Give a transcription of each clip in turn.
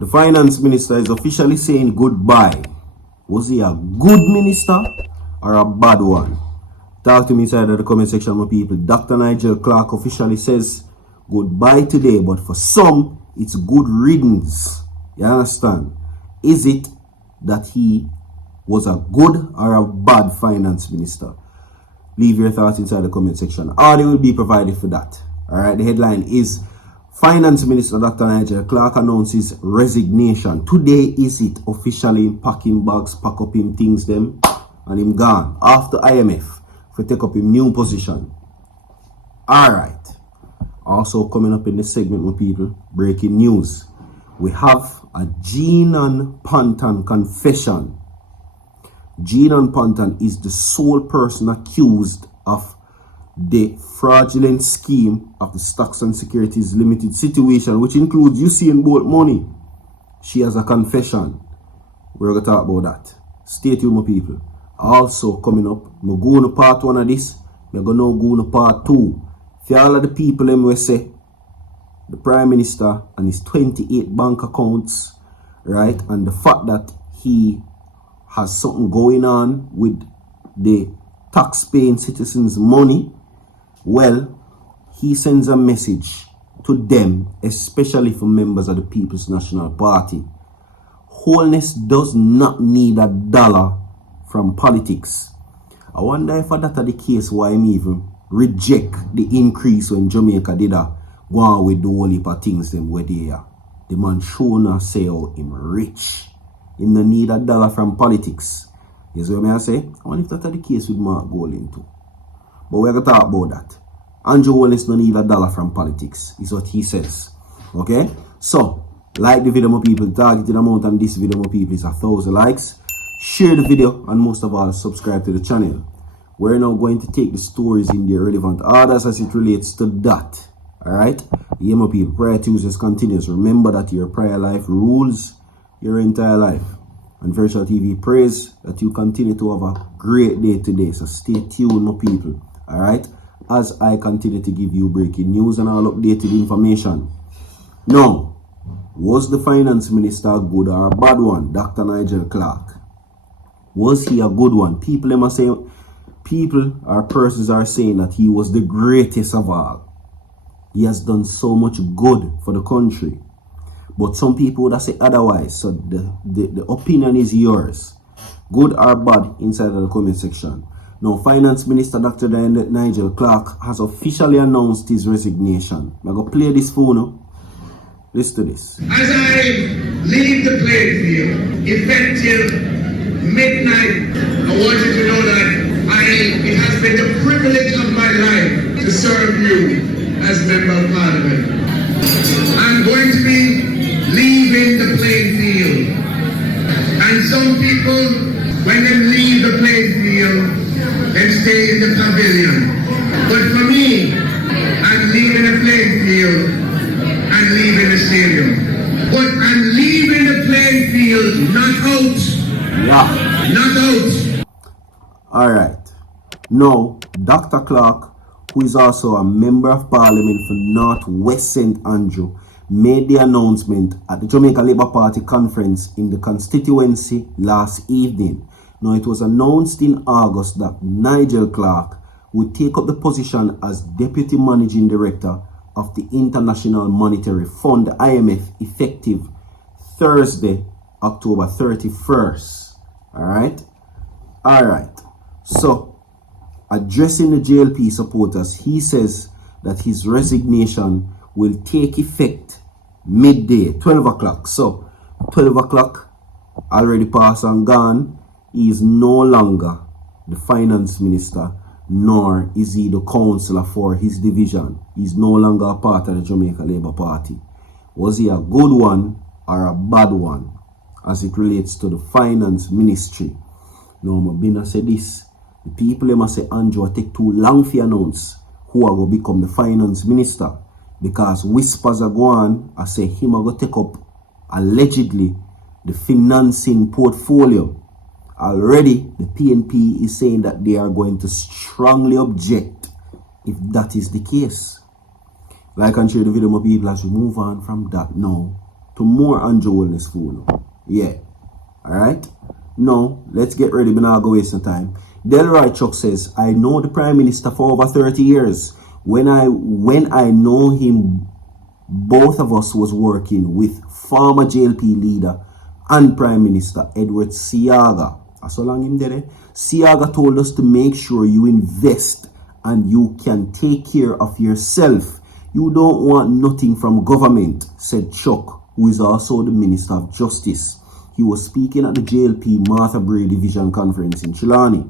The finance minister is officially saying goodbye. Was he a good minister or a bad one? Talk to me inside of the comment section, my people. Dr. Nigel Clarke officially says goodbye today, but for some, it's good riddance. You understand? Is it that he was a good or a bad finance minister? Leave your thoughts inside the comment section. Audio will be provided for that. Alright, the headline is Finance Minister Dr. Nigel Clarke announces resignation. Today is it officially packing bags, pack up him things them, and him gone. After IMF, for take up him new position. Alright. Also coming up in this segment, my people, breaking news. We have a Gene Panton confession. Gene Panton is the sole person accused of the fraudulent scheme of the Stocks and Securities Limited situation, which includes Usain Bolt money. She has a confession. We're going to talk about that. Stay tuned, my people. Also coming up, I'm going to part 1 of this. I'm going to go to part 2. For all of the people them we say, the Prime Minister and his 28 bank accounts, right, and the fact that he has something going on with the tax-paying citizens' money, well, he sends a message to them, especially for members of the People's National Party. Holness does not need a dollar from politics. I wonder if that's the case why him even reject the increase when Jamaica did go on with the whole heap of things them where they are. The man shown say how him rich. Him no need a dollar from politics. You see what I say? I wonder if that's the case with Mark Golding too. But we're going to talk about that. Andrew Holness no need a dollar from politics, is what he says. Okay? So, like the video, my people. Targeted amount on this video, my people, is 1,000 likes. Share the video, and most of all, subscribe to the channel. We're now going to take the stories in their relevant orders as it relates to that. Alright? Yeah, my people. Prayer Tuesdays continues. Remember that your prayer life rules your entire life. And Virtual TV prays that you continue to have a great day today. So stay tuned, my people. Alright? As I continue to give you breaking news and all updated information. Now, was the finance minister a good or a bad one? Dr. Nigel Clarke. Was he a good one? People or persons are saying that he was the greatest of all. He has done so much good for the country. But some people would have said otherwise. So the opinion is yours. Good or bad inside of the comment section. Now, Finance Minister Dr. Nigel Clarke has officially announced his resignation. I'm going to play this phone now. Listen to this. As I leave the playing field, effective midnight, I want you to know that it has been the privilege of my life to serve you as Member of Parliament. I'm going to be leaving the playing field. And some people, when they leave the playing field, they stay in the pavilion. But for me, I'm leaving the playing field and leaving the stadium. But I'm leaving the playing field, not out. Yeah. Not out. Alright. Now, Dr. Clarke, who is also a Member of Parliament for North West St. Andrew, made the announcement at the Jamaica Labour Party conference in the constituency last evening. Now, it was announced in August that Nigel Clarke would take up the position as Deputy Managing Director of the International Monetary Fund, IMF, effective Thursday, October 31st. Alright. So, addressing the JLP supporters, he says that his resignation will take effect midday, 12 o'clock. So, 12 o'clock, already passed and gone. He is no longer the finance minister, nor is he the councillor for his division. He is no longer a part of the Jamaica Labour Party. Was he a good one or a bad one as it relates to the finance ministry? Now, I'm going to say this. The people must say, Andrew, take too long to announce who are going to become the finance minister. Because whispers are going, I say him are going to take up, allegedly, the financing portfolio. Already, the PNP is saying that they are going to strongly object if that is the case. Like and share the video, my people, as we move on from that now to more Andrew Holness phone. Yeah. Alright? Now, let's get ready. We're not going to waste no time. Delroy Chuck says, I know the Prime Minister for over 30 years. When I know him, both of us was working with former JLP leader and Prime Minister Edward Siaga. So long him there. Siaga told us to make sure you invest and you can take care of yourself. You don't want nothing from government, said Chuck, who is also the Minister of Justice. He was speaking at the JLP Martha Bray Division Conference in Chilani.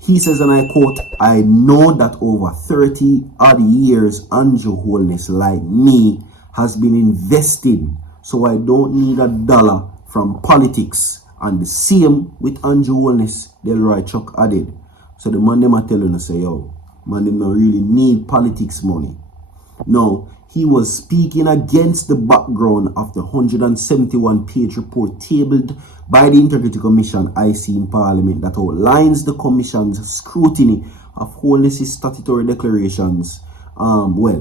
He says, and I quote, I know that over 30 odd years, Andrew Holness, like me, has been investing, so I don't need a dollar from politics. And the same with Andrew Holness, Delroy Chuck added. So the man them are telling us, say, yo, man them don't really need politics money. Now, he was speaking against the background of the 171-page report tabled by the Integrity Commission IC in Parliament that outlines the Commission's scrutiny of Holness's statutory declarations,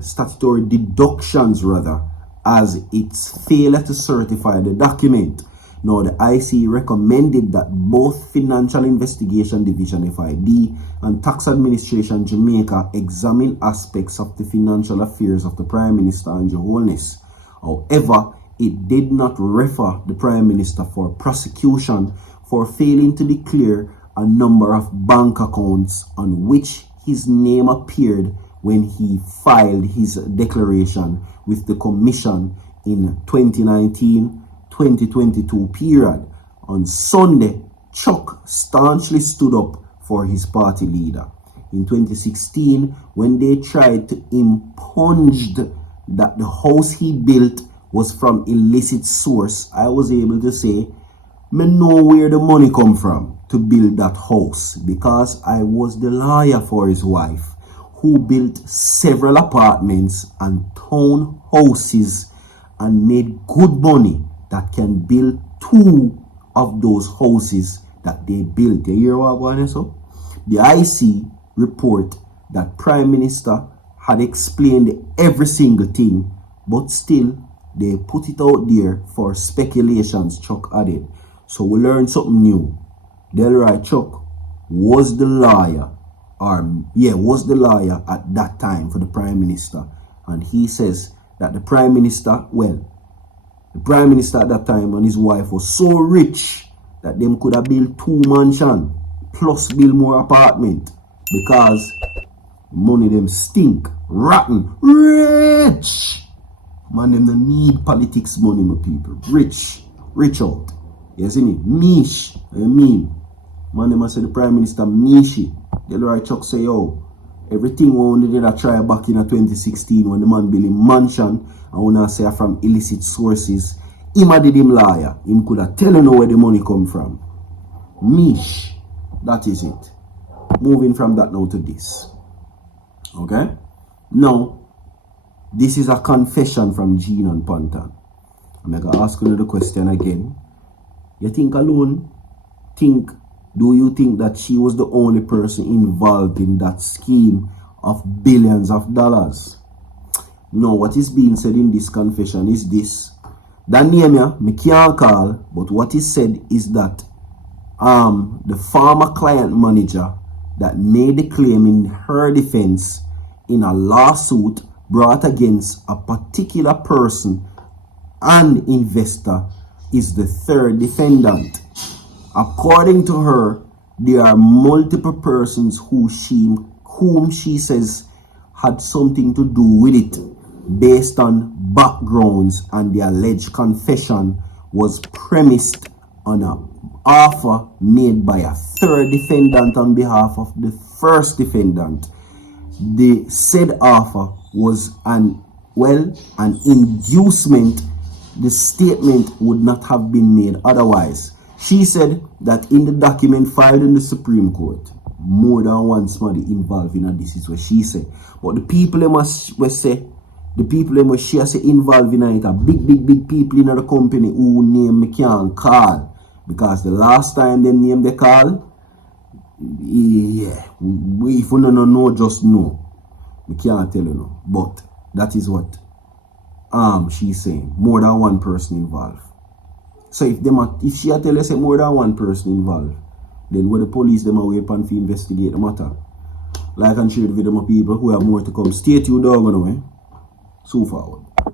statutory deductions rather, as its failure to certify the document. Now, the IC recommended that both Financial Investigation Division FID and Tax Administration Jamaica examine aspects of the financial affairs of the Prime Minister Andrew Holness. However, it did not refer the Prime Minister for prosecution for failing to declare a number of bank accounts on which his name appeared when he filed his declaration with the Commission in 2019-2022 period. On Sunday, Chuck staunchly stood up for his party leader. In 2016, when they tried to impunge that the house he built was from illicit source, I was able to say, me know where the money come from to build that house, because I was the lawyer for his wife, who built several apartments and town houses and made good money that can build 2 of those houses that they built. You hear what I'm going to say? The IC report that Prime Minister had explained every single thing, but still they put it out there for speculations, Chuck added. So we learned something new. Delroy Chuck was the lawyer, was the lawyer at that time for the Prime Minister. And he says that the Prime Minister at that time and his wife was so rich that them could have built 2 mansions plus build more apartment, because money them stink, rotten, rich. Man, them don't need politics money, my people. Rich out. You see me? Mish. I mean, man, them say the Prime Minister Mishi. Delroy Chuck say, yo, everything we only did a try back in 2016 when the man built a mansion and when I say from illicit sources. Him a did him liar. Him could have tell you where the money come from. Mish. That is it. Moving from that now to this. Okay? Now, this is a confession from Jean and Pantan. I'm going to ask you the question again. You think alone? Do you think that she was the only person involved in that scheme of billions of dollars? No, what is being said in this confession is this. That name me can't call, but what is said is that the former client manager that made the claim in her defense in a lawsuit brought against a particular person and investor is the third defendant. According to her, there are multiple persons whom she says had something to do with it based on backgrounds, and the alleged confession was premised on an offer made by a third defendant on behalf of the first defendant. The said offer was an inducement. The statement would not have been made otherwise. She said that in the document filed in the Supreme Court, more than one somebody involved in this is what she said. But the people they must say, the people they must she say involved in it, are big people in the company who name me can't call. Because the last time them name they call, yeah, if you don't know, just know. We can't tell you no. But that is what she's saying more than one person involved. So if she tell you say more than one person involved, then where the police them away upon to investigate the matter. Like and share the video with people who have more to come. Stay tuned, dog, anyway. So forward.